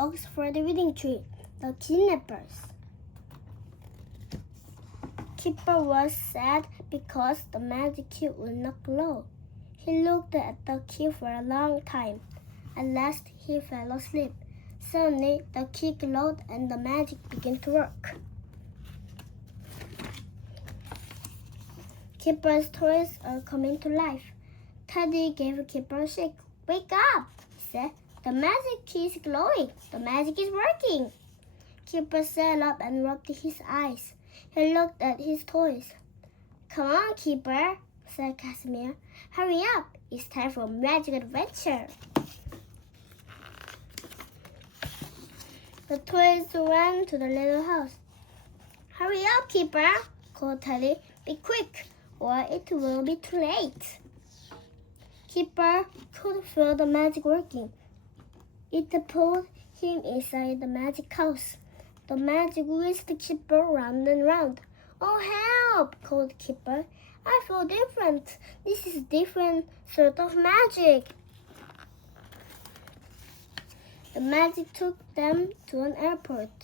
Oxford Reading Tree, The Kidnappers. Keeper was sad because the magic key would not glow. He looked at the key for a long time. At last, he fell asleep. Suddenly, the key glowed and the magic began to work. Keeper's toys are coming to life. Teddy gave Keeper a shake. "Wake up," he said. "The magic key is glowing. The magic is working." Keeper sat up and rubbed his eyes. He looked at his toys. "Come on, Keeper," said Casimir. "Hurry up. It's time for a magic adventure." The toys ran to the little house. "Hurry up, Keeper," called Teddy. "Be quick, or it will be too late." Keeper could feel the magic working. It pulled him inside the magic house. The magic whisked Keeper round and round. "Oh, help!" called Keeper. "I feel different. This is a different sort of magic." The magic took them to an airport.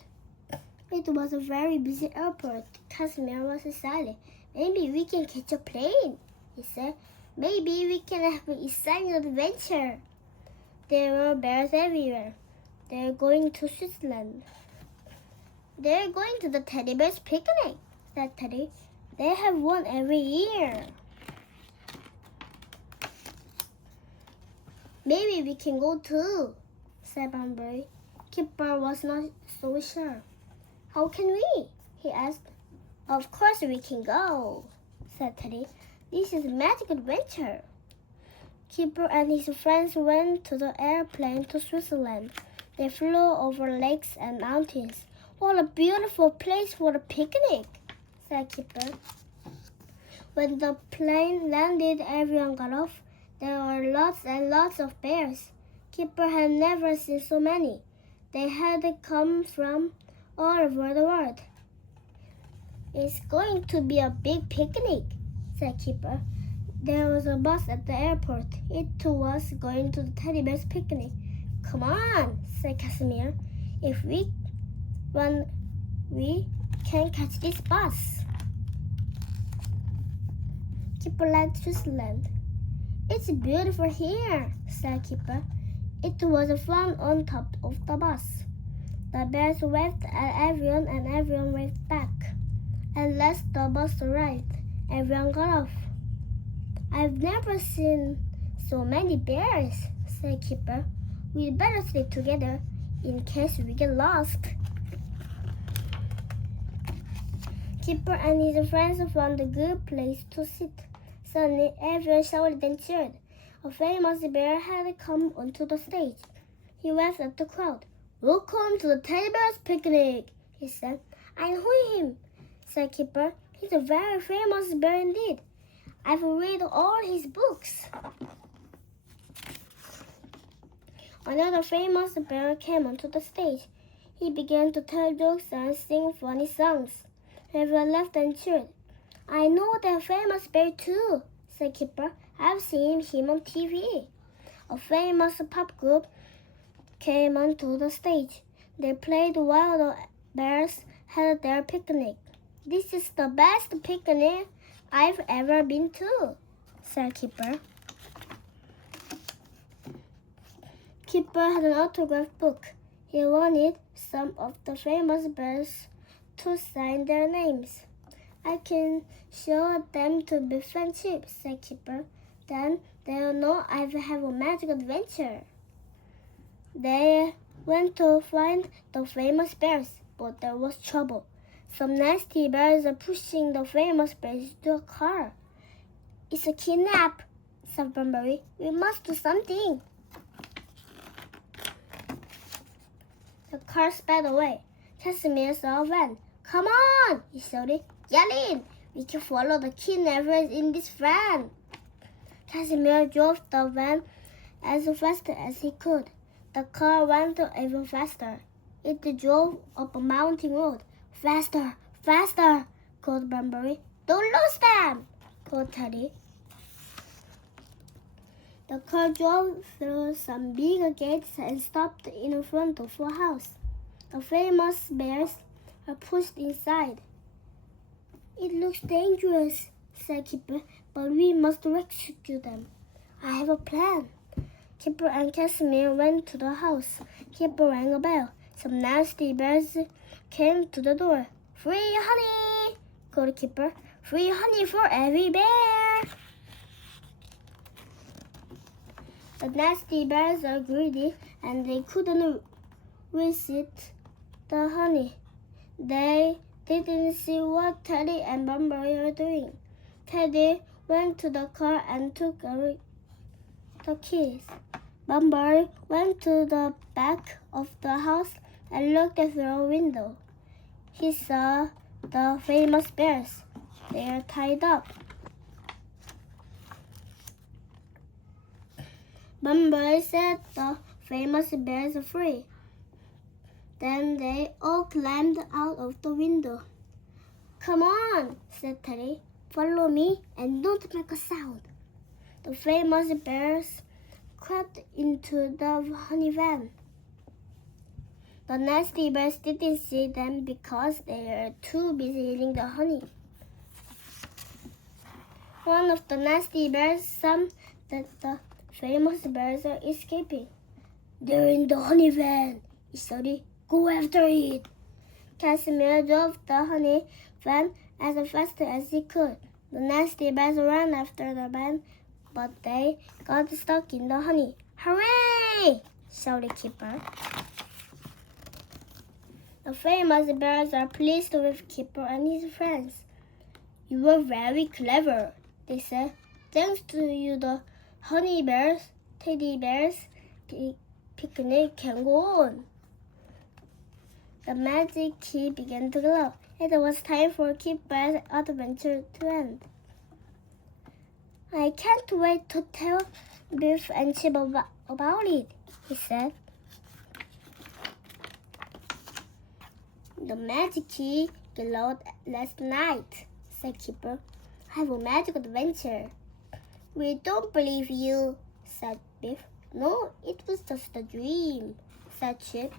It was a very busy airport. Casimir was excited. "Maybe we can catch a plane," he said. "Maybe we can have an exciting adventure." There were bears everywhere. "They're going to Switzerland." "They're going to the teddy bear's picnic," said Teddy. "They have one every year." "Maybe we can go too," said Bunbury. Keeper was not so sure. "How can we?" he asked. "Of course we can go," said Teddy. "This is a magic adventure." Keeper and his friends went to the airplane to Switzerland. They flew over lakes and mountains. "What a beautiful place for a picnic," said Keeper. When the plane landed, everyone got off. There were lots and lots of bears. Keeper had never seen so many. They had come from all over the world. "It's going to be a big picnic," said Keeper. There was a bus at the airport. It too was going to the teddy bear's picnic. "Come on," said Casimir. "If we run, we can catch this bus." Keeper liked Switzerland. "It's beautiful here," said Keeper. It was fun on top of the bus. The bears waved at everyone and everyone waved back. At last the bus arrived. Everyone got off. "I've never seen so many bears," said Keeper. "We'd better stick together in case we get lost." Keeper and his friends found a good place to sit. Suddenly, everyone shouted and cheered. A famous bear had come onto the stage. He waved at the crowd. "Welcome to the teddy bear's picnic," he said. "I know him," said Keeper. "He's a very famous bear indeed. I've read all his books." Another famous bear came onto the stage. He began to tell jokes and sing funny songs. Everyone laughed and cheered. "I know that famous bear too," said Keeper. "I've seen him on TV." A famous pop group came onto the stage. They played while the bears had their picnic. "This is the best picnic I've ever been to," said Keeper. Keeper had an autograph book. He wanted some of the famous bears to sign their names. "I can show them to be friendship," said Keeper. "Then they'll know I have a magic adventure." They went to find the famous bears, but there was trouble. Some nasty bears are pushing the famous bears to a car. "It's a kidnap," said Bunbury. "We must do something." The car sped away. Casimir saw a van. "Come on," he shouted. "Get in. We can follow the kidnappers in this van." Casimir drove the van as fast as he could. The car went even faster. It drove up a mountain road. "Faster, faster," called Bunbury. "Don't lose them," called Teddy. The car drove through some big gates and stopped in front of a house. The famous bears were pushed inside. "It looks dangerous," said Kipper, "but we must rescue them." "I have a plan." Kipper and Casimir went to the house. Kipper rang a bell. Some nasty bears came to the door. "Free honey!" called Kipper. "Free honey for every bear!" The nasty bears are greedy and they couldn't resist the honey. They didn't see what Teddy and Bumblebee were doing. Teddy went to the car and took the keys. Bumblebee went to the back of the house and looked through a window. He saw the famous bears. They are tied up. Bumblebee set the famous bears free. Then they all climbed out of the window. "Come on," said Teddy. "Follow me and don't make a sound." The famous bears crept into the honey van. The nasty bears didn't see them because they were too busy eating the honey. One of the nasty bears saw that the famous bears are escaping. "They're in the honey van," he shouted. "Go after it." Casimir drove the honey van as fast as he could. The nasty bears ran after the van, but they got stuck in the honey. "Hooray!" shouted Kipper. The famous bears are pleased with Kipper and his friends. "You were very clever," they said. "Thanks to you, the honey bears, teddy bears, picnic can go on." The magic key began to glow. It was time for Kipper's adventure to end. "I can't wait to tell Biff and Chip about it," he said. "The magic key glowed last night," said Kipper. "I have a magic adventure." "We don't believe you," said Biff. "No, it was just a dream," said Chip.